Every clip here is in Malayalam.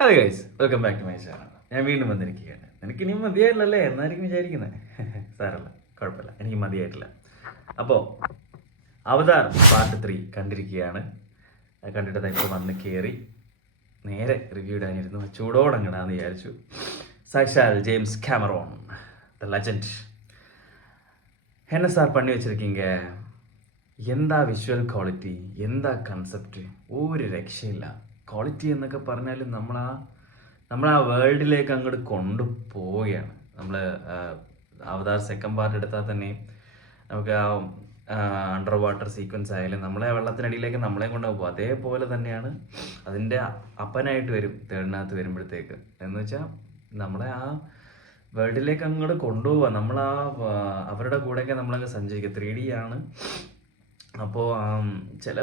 Hello guys, welcome back to my channel. ഞാൻ വീണ്ടും വന്നിരിക്കുകയാണ്. എനിക്ക് ഇനിയും മതിയായില്ലല്ലേ എന്നായിരിക്കും വിചാരിക്കുന്നത്. സാരല്ല, കുഴപ്പമില്ല, എനിക്ക് മതിയായിട്ടില്ല. അപ്പോൾ അവതാർ പാർട്ട് 3 കണ്ടിരിക്കുകയാണ്. കണ്ടിട്ട് ഇപ്പോൾ വന്ന് കയറി നേരെ റിവ്യൂ ഇടാനിരുന്നു. ചൂടോടങ്ങടാന്ന് വിചാരിച്ചു. സാക്ഷാൽ ജെയിംസ് കാമറോൺ, ദ ലെജൻഡ് என்ன சார் பண்ணி வச்சிருக்கீங்க? എന്താ വിഷ്വൽ ക്വാളിറ്റി, എന്താ കൺസെപ്റ്റ്, ഒരു രക്ഷയില്ല. ക്വാളിറ്റി എന്നൊക്കെ പറഞ്ഞാൽ നമ്മളാ വേൾഡിലേക്ക് അങ്ങോട്ട് കൊണ്ടുപോവുകയാണ്. നമ്മൾ അവതാർ സെക്കൻഡ് പാർട്ട് എടുത്താൽ തന്നെ നമുക്ക് അണ്ടർ വാട്ടർ സീക്വൻസ് ആയാലും നമ്മളെ വെള്ളത്തിനടിയിലേക്ക് നമ്മളെ കൊണ്ടുപോകും. അതേപോലെ തന്നെയാണ് അതിൻ്റെ അപ്പനായിട്ട് വരും തേടിനകത്ത് വരുമ്പോഴത്തേക്ക്. എന്ന് വെച്ചാൽ നമ്മളെ ആ വേൾഡിലേക്ക് അങ്ങോട്ട് കൊണ്ടുപോവുക. അവരുടെ കൂടെയൊക്കെ നമ്മളങ്ങ് സഞ്ചരിക്കുക. 3D ആണ്. അപ്പോൾ ചില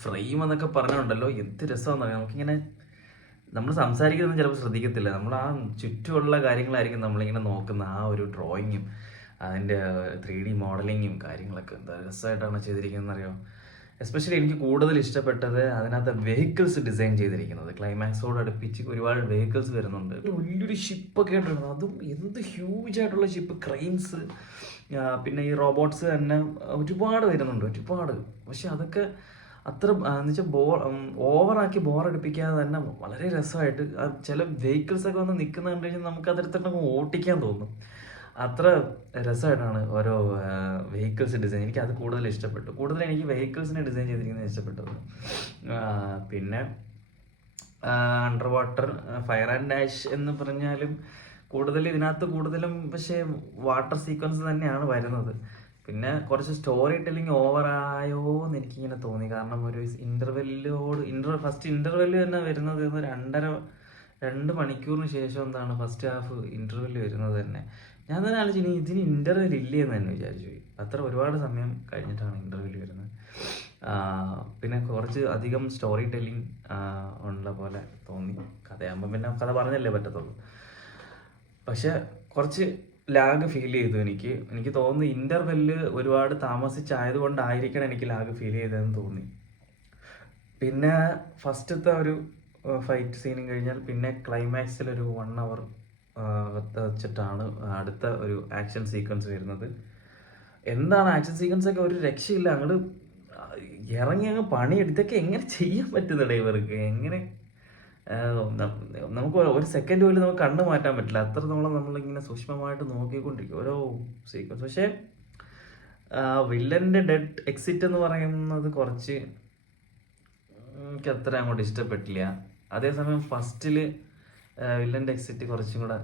ഫ്രെയിം എന്നൊക്കെ പറഞ്ഞുണ്ടല്ലോ, എന്ത് രസമാണെന്ന് അറിയാം. നമുക്കിങ്ങനെ നമ്മൾ സംസാരിക്കുന്നത് ചിലപ്പോൾ ശ്രദ്ധിക്കത്തില്ല. നമ്മൾ ആ ചുറ്റുമുള്ള കാര്യങ്ങളായിരിക്കും നമ്മളിങ്ങനെ നോക്കുന്ന. ആ ഒരു ഡ്രോയിങ്ങും അതിൻ്റെ 3D മോഡലിങ്ങും കാര്യങ്ങളൊക്കെ എന്താ രസമായിട്ടാണ് ചെയ്തിരിക്കുന്നത് അറിയാം. എസ്പെഷ്യലി എനിക്ക് കൂടുതൽ ഇഷ്ടപ്പെട്ടത് അതിനകത്ത് വെഹിക്കിൾസ് ഡിസൈൻ ചെയ്തിരിക്കുന്നത്. ക്ലൈമാക്സോട് അടുപ്പിച്ച് ഒരുപാട് വെഹിക്കിൾസ് വരുന്നുണ്ട്. വലിയൊരു ഷിപ്പൊക്കെ ആയിട്ടുണ്ട്. അതും എന്ത് ഹ്യൂജ് ആയിട്ടുള്ള ഷിപ്പ്, ക്രെയിൻസ്, പിന്നെ ഈ റോബോട്ട്സ് തന്നെ ഒരുപാട് വരുന്നുണ്ട്, ഒരുപാട്. പക്ഷെ അതൊക്കെ അത്ര എന്ന് വെച്ചാൽ ഓവറാക്കി ബോറടിപ്പിക്കാതെ തന്നെ വളരെ രസമായിട്ട് ചില വെഹിക്കിൾസൊക്കെ വന്ന് നിൽക്കുന്ന കണ്ടു കഴിഞ്ഞാൽ നമുക്ക് അതെടുത്തിട്ട് ഓട്ടിക്കാൻ തോന്നും. അത്ര രസമായിട്ടാണ് ഓരോ വെഹിക്കിൾസ് ഡിസൈൻ. എനിക്ക് അത് കൂടുതൽ ഇഷ്ടപ്പെട്ടു. എനിക്ക് വെഹിക്കിൾസിനെ ഡിസൈൻ ചെയ്തിരിക്കുന്നത് ഇഷ്ടപ്പെട്ടത്. പിന്നെ under water fire and dash എന്ന് പറഞ്ഞാലും ഇതിനകത്ത് കൂടുതലും പക്ഷേ വാട്ടർ സീക്വൻസ് തന്നെയാണ് വരുന്നത്. പിന്നെ കുറച്ച് സ്റ്റോറി ടെല്ലിങ് ഓവറായോ എന്ന് എനിക്കിങ്ങനെ തോന്നി. കാരണം ഒരു ഫസ്റ്റ് ഇൻ്റർവെല്ല് തന്നെ വരുന്നത് 2 മണിക്കൂറിന് ശേഷം എന്താണ് ഫസ്റ്റ് ഹാഫ് ഇൻ്റർവെല്ല് വരുന്നത് തന്നെ. ഞാൻ തന്നെ ആലോചിച്ചു ഇതിന് ഇൻ്റർവെൽ ഇല്ലേ എന്ന് തന്നെ വിചാരിച്ചു പോയി. അത്ര ഒരുപാട് സമയം കഴിഞ്ഞിട്ടാണ് ഇൻ്റർവെൽ വരുന്നത്. പിന്നെ കുറച്ച് അധികം സ്റ്റോറി ടെല്ലിങ് ഉള്ള പോലെ തോന്നി. കഥയാകുമ്പോൾ പിന്നെ കഥ പറഞ്ഞല്ലേ പറ്റത്തുള്ളൂ. പക്ഷെ കുറച്ച് ലാഗ് ഫീൽ ചെയ്തു എനിക്ക് തോന്നുന്നു. ഇൻ്റർവെല്ല് ഒരുപാട് താമസിച്ചായതുകൊണ്ടായിരിക്കണം എനിക്ക് ലാഗ് ഫീൽ ചെയ്തതെന്ന് തോന്നി. പിന്നെ ഫസ്റ്റത്തെ ഒരു ഫൈറ്റ് സീനും കഴിഞ്ഞാൽ പിന്നെ ക്ലൈമാക്സിൽ ഒരു 1 hour വെച്ചിട്ടാണ് അടുത്ത ഒരു ആക്ഷൻ സീക്വൻസ് വരുന്നത്. എന്താണ് ആക്ഷൻ സീക്വൻസ് ഒക്കെ ഒരു രക്ഷയില്ല. അങ്ങോട്ട് ഇറങ്ങി അങ്ങ് പണിയെടുത്തൊക്കെ എങ്ങനെ ചെയ്യാൻ പറ്റുന്നുണ്ട് ഇവർക്ക്? എങ്ങനെ നമുക്ക് ഒരു സെക്കൻഡ് പോലും നമുക്ക് കണ്ണു മാറ്റാൻ പറ്റില്ല. അത്രത്തോളം നമ്മളിങ്ങനെ സൂക്ഷ്മമായിട്ട് നോക്കിക്കൊണ്ടിരിക്കും ഓരോ സീക്വൻസ്. പക്ഷേ വില്ലൻ്റെ ഡെഡ് എക്സിറ്റ് എന്ന് പറയുന്നത് കുറച്ച് എനിക്ക് അത്ര അങ്ങോട്ട് ഇഷ്ടപ്പെട്ടില്ല. അതേസമയം ഫസ്റ്റിൽ വില്ലൻ്റെ എക്സിറ്റ് കുറച്ചും കൂടെ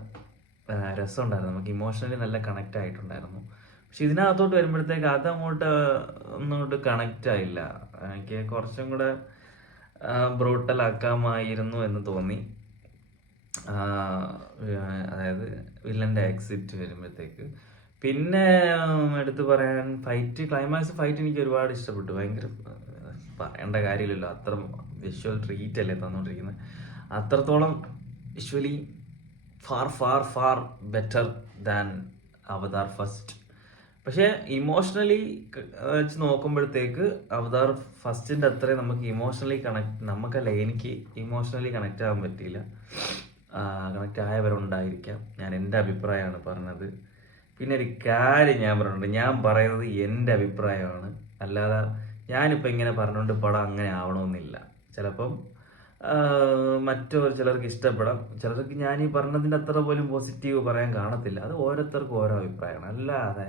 രസമുണ്ടായിരുന്നു. നമുക്ക് ഇമോഷണലി നല്ല കണക്റ്റ് ആയിട്ടുണ്ടായിരുന്നു. പക്ഷെ ഇതിനകത്തോട്ട് വരുമ്പോഴത്തേക്ക് ഒന്നുകൊണ്ട് കണക്റ്റ് ആയില്ല. എനിക്ക് കുറച്ചും കൂടെ ബ്രൂട്ടൽ ആക്കാമായിരുന്നു എന്ന് തോന്നി. അതായത് വില്ലൻ്റെ എക്സിറ്റ് വരുമ്പോഴത്തേക്ക്. പിന്നെ എടുത്തു പറയാൻ ക്ലൈമാക്സ് ഫൈറ്റ് എനിക്ക് ഒരുപാട് ഇഷ്ടപ്പെട്ടു. ഭയങ്കര പറയേണ്ട കാര്യമില്ലല്ലോ, അത്ര വിഷ്വൽ ട്രീറ്റ് അല്ലേ തന്നുകൊണ്ടിരിക്കുന്നത്. അത്രത്തോളം വിഷ്വലി ഫാർ ബെറ്റർ ദാൻ അവതാർ ഫസ്റ്റ്. പക്ഷേ ഇമോഷണലി വെച്ച് നോക്കുമ്പോഴത്തേക്ക് അവതാർ ഫസ്റ്റിൻ്റെ അത്രയും എനിക്ക് ഇമോഷണലി കണക്റ്റ് ആകാൻ പറ്റിയില്ല. കണക്റ്റ് ആയവരുണ്ടായിരിക്കാം. ഞാൻ എൻ്റെ അഭിപ്രായമാണ് പറഞ്ഞത്. പിന്നെ ഒരു കാര്യം ഞാൻ പറയുന്നത് എൻ്റെ അഭിപ്രായമാണ്. അല്ലാതെ ഞാനിപ്പോൾ ഇങ്ങനെ പറഞ്ഞുകൊണ്ട് പടം അങ്ങനെ ആവണമെന്നില്ല. ചിലപ്പം ചിലർക്ക് ഇഷ്ടപ്പെടാം, ചിലർക്ക് ഞാൻ ഈ പറഞ്ഞതിൻ്റെ അത്ര പോലും പോസിറ്റീവ് പറയാൻ കാണത്തില്ല. അത് ഓരോരുത്തർക്കും ഓരോ അഭിപ്രായമാണ്. അല്ലാതെ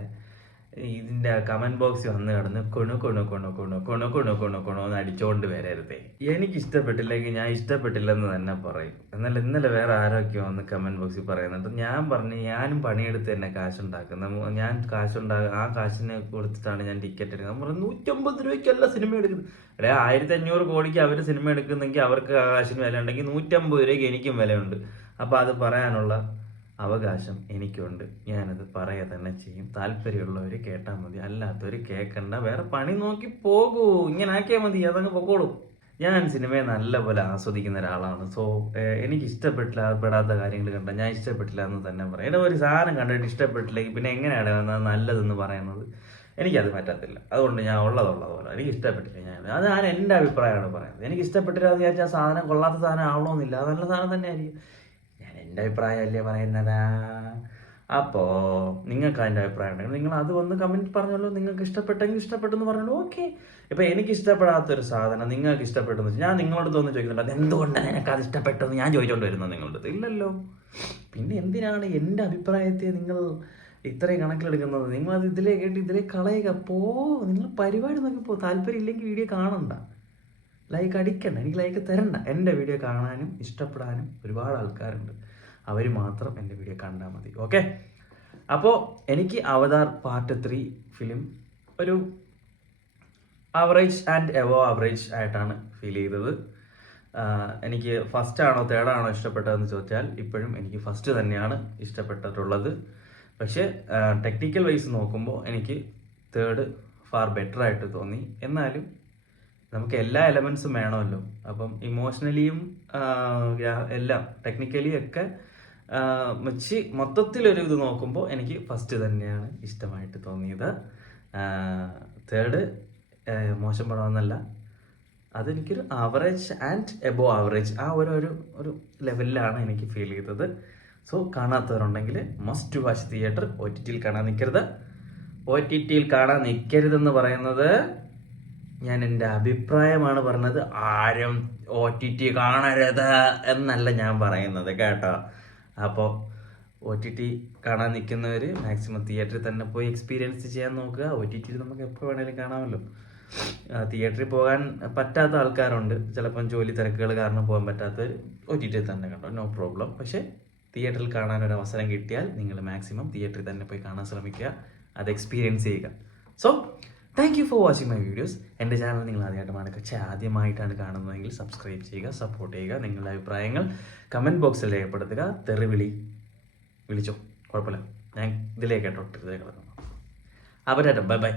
ഇതിൻ്റെ കമൻറ്റ് ബോക്സിൽ വന്ന് കിടന്ന് കൊണു അടിച്ചുകൊണ്ട് വരരുതേ. എനിക്ക് ഇഷ്ടപ്പെട്ടില്ലെങ്കിൽ ഞാൻ ഇഷ്ടപ്പെട്ടില്ലെന്ന് തന്നെ പറയും. എന്നാൽ ഇന്നലെ വേറെ ആരൊക്കെയോ വന്ന് കമൻറ്റ് ബോക്സിൽ പറയുന്നുണ്ട്. ഞാനും പണിയെടുത്ത് തന്നെ കാശുണ്ടാക്കുന്നത്. ആ കാശിനെ കൊടുത്തിട്ടാണ് ഞാൻ ടിക്കറ്റ് എടുക്കുന്നത്. നമ്മൾ 150 രൂപയ്ക്കല്ല സിനിമ എടുക്കുന്നത്. 1500 കോടിക്ക് അവർ സിനിമ എടുക്കുന്നെങ്കിൽ അവർക്ക് ആ കാശിന് വില ഉണ്ടെങ്കിൽ 150 രൂപയ്ക്ക് എനിക്കും വിലയുണ്ട്. അപ്പോൾ അത് പറയാനുള്ള അവകാശം എനിക്കുണ്ട്. ഞാനത് പറയുക തന്നെ ചെയ്യും. താല്പര്യമുള്ളവർ കേട്ടാൽ മതി, അല്ലാത്തവർ കേൾക്കണ്ട. വേറെ പണി നോക്കി പോകൂ. ഇങ്ങനെ ആക്കിയാൽ മതി, അതങ്ങ് പൊക്കോളൂ. ഞാൻ സിനിമയെ നല്ലപോലെ ആസ്വദിക്കുന്ന ഒരാളാണ്. സോ എനിക്ക് ഇഷ്ടപ്പെടാത്ത കാര്യങ്ങൾ കണ്ടാൽ ഞാൻ ഇഷ്ടപ്പെട്ടില്ല എന്ന് തന്നെ പറയാം. ഒരു സാധനം കണ്ടിട്ട് ഇഷ്ടപ്പെട്ടില്ലെങ്കിൽ പിന്നെ എങ്ങനെയാണ് നല്ലതെന്ന് പറയുന്നത്? എനിക്കത് പറ്റത്തില്ല. അതുകൊണ്ട് ഞാൻ ഉള്ളതുപോലെ എനിക്ക് ഇഷ്ടപ്പെട്ടില്ല. ഞാൻ എൻ്റെ അഭിപ്രായമാണ് പറയുന്നത്. എനിക്ക് ഇഷ്ടപ്പെട്ടില്ല എന്ന് വിചാരിച്ചാൽ സാധനം കൊള്ളാത്ത സാധനം ആവണമെന്നില്ല, അത് നല്ല സാധനം തന്നെ ആയിരിക്കും. ഞാൻ എൻ്റെ അഭിപ്രായമല്ലേ പറയുന്നതാ. അപ്പോൾ നിങ്ങൾക്ക് അതിൻ്റെ അഭിപ്രായം ഉണ്ടെങ്കിൽ നിങ്ങൾ അത് വന്ന് കമൻറ്റ് പറഞ്ഞല്ലോ. നിങ്ങൾക്ക് ഇഷ്ടപ്പെട്ടെങ്കിൽ ഇഷ്ടപ്പെട്ടെന്ന് പറഞ്ഞല്ലോ, ഓക്കെ. ഇപ്പം എനിക്ക് ഇഷ്ടപ്പെടാത്തൊരു സാധനം നിങ്ങൾക്ക് ഇഷ്ടപ്പെട്ടെന്ന് വെച്ചാൽ ഞാൻ നിങ്ങളോട് തോന്നി ചോദിക്കുന്നുണ്ട്, അത് എന്തുകൊണ്ടാണ് എനിക്ക് അത് ഇഷ്ടപ്പെട്ടെന്ന് ഞാൻ ചോദിച്ചുകൊണ്ട് വരുന്നത് നിങ്ങളുടെ അടുത്ത് ഇല്ലല്ലോ. പിന്നെ എന്തിനാണ് എൻ്റെ അഭിപ്രായത്തെ നിങ്ങൾ ഇത്രയും കണക്കിലെടുക്കുന്നത്? നിങ്ങളത് ഇതിലേ കേട്ട് ഇതിലേ കളയുക. നിങ്ങൾ പരിപാടി നോക്കിപ്പോ. താല്പര്യം ഇല്ലെങ്കിൽ വീഡിയോ കാണണ്ട, ലൈക്ക് അടിക്കണ്ട, എനിക്ക് ലൈക്ക് തരണ്ട. എൻ്റെ വീഡിയോ കാണാനും ഇഷ്ടപ്പെടാനും ഒരുപാട് ആൾക്കാരുണ്ട്. അവർ മാത്രം എൻ്റെ വീഡിയോ കണ്ടാൽ മതി, ഓക്കെ. അപ്പോൾ എനിക്ക് അവതാർ പാർട്ട് 3 ഫിലിം ഒരു ആവറേജ് ആൻഡ് എബോ ആവറേജ് ആയിട്ടാണ് ഫീൽ ചെയ്തത്. എനിക്ക് ഫസ്റ്റ് ആണോ തേർഡ് ആണോ ഇഷ്ടപ്പെട്ടതെന്ന് ചോദിച്ചാൽ ഇപ്പോഴും എനിക്ക് ഫസ്റ്റ് തന്നെയാണ് ഇഷ്ടപ്പെട്ടിട്ടുള്ളത്. പക്ഷേ ടെക്നിക്കൽ വൈസ് നോക്കുമ്പോൾ എനിക്ക് തേർഡ് ഫാർ ബെറ്റർ ആയിട്ട് തോന്നി. എന്നാലും നമുക്ക് എല്ലാ എലമെൻസും വേണമല്ലോ. അപ്പം ഇമോഷണലിയും എല്ലാം ടെക്നിക്കലിയും ഒക്കെ വെച്ച് മൊത്തത്തിലൊരു ഇത് നോക്കുമ്പോൾ എനിക്ക് ഫസ്റ്റ് തന്നെയാണ് ഇഷ്ടമായിട്ട് തോന്നിയത്. തേർഡ് മോശം പടമെന്നല്ല, അതെനിക്കൊരു ആവറേജ് ആൻഡ് എബോ ആവറേജ് ആ ഒരു ലെവലിലാണ് എനിക്ക് ഫീൽ ചെയ്തത്. സോ കാണാത്തവരുണ്ടെങ്കിൽ മസ്റ്റ് വാച്ച് തിയേറ്റർ. OTT-യിൽ കാണാൻ നിൽക്കരുത്. OTT-യിൽ കാണാൻ നിൽക്കരുതെന്ന് പറയുന്നത് ഞാൻ എൻ്റെ അഭിപ്രായമാണ് പറഞ്ഞത്. ആരും OTT കാണരുത് എന്നല്ല ഞാൻ പറയുന്നത്, കേട്ടോ. അപ്പോൾ OTT കാണാൻ നിൽക്കുന്നവർ മാക്സിമം തിയേറ്ററിൽ തന്നെ പോയി എക്സ്പീരിയൻസ് ചെയ്യാൻ നോക്കുക. OTT-യിൽ നമുക്ക് എപ്പോൾ വേണേലും കാണാമല്ലോ. തിയേറ്ററിൽ പോകാൻ പറ്റാത്ത ആൾക്കാരുണ്ട്, ചിലപ്പം ജോലി തിരക്കുകൾ കാരണം പോകാൻ പറ്റാത്തവർ OTT-യിൽ തന്നെ കണ്ടോ, നോ പ്രോബ്ലം. പക്ഷേ തിയേറ്ററിൽ കാണാൻ ഒരു അവസരം കിട്ടിയാൽ നിങ്ങൾ മാക്സിമം തിയേറ്ററിൽ തന്നെ പോയി കാണാൻ ശ്രമിക്കുക, അത് എക്സ്പീരിയൻസ് ചെയ്യുക. So thank you for watching my videos. എൻ്റെ ചാനൽ നിങ്ങൾ ആദ്യമായിട്ടാണ് കാണുന്നതെങ്കിൽ സബ്സ്ക്രൈബ് ചെയ്യുക, സപ്പോർട്ട് ചെയ്യുക. നിങ്ങളുടെ അഭിപ്രായങ്ങൾ കമൻറ്റ് ബോക്സിൽ രേഖപ്പെടുത്തുക. വിളിച്ചോ, കുഴപ്പമില്ല, ഞാൻ ഇതിലേക്ക് കിടന്നു. അപ്പോൾ ബൈ ബൈ.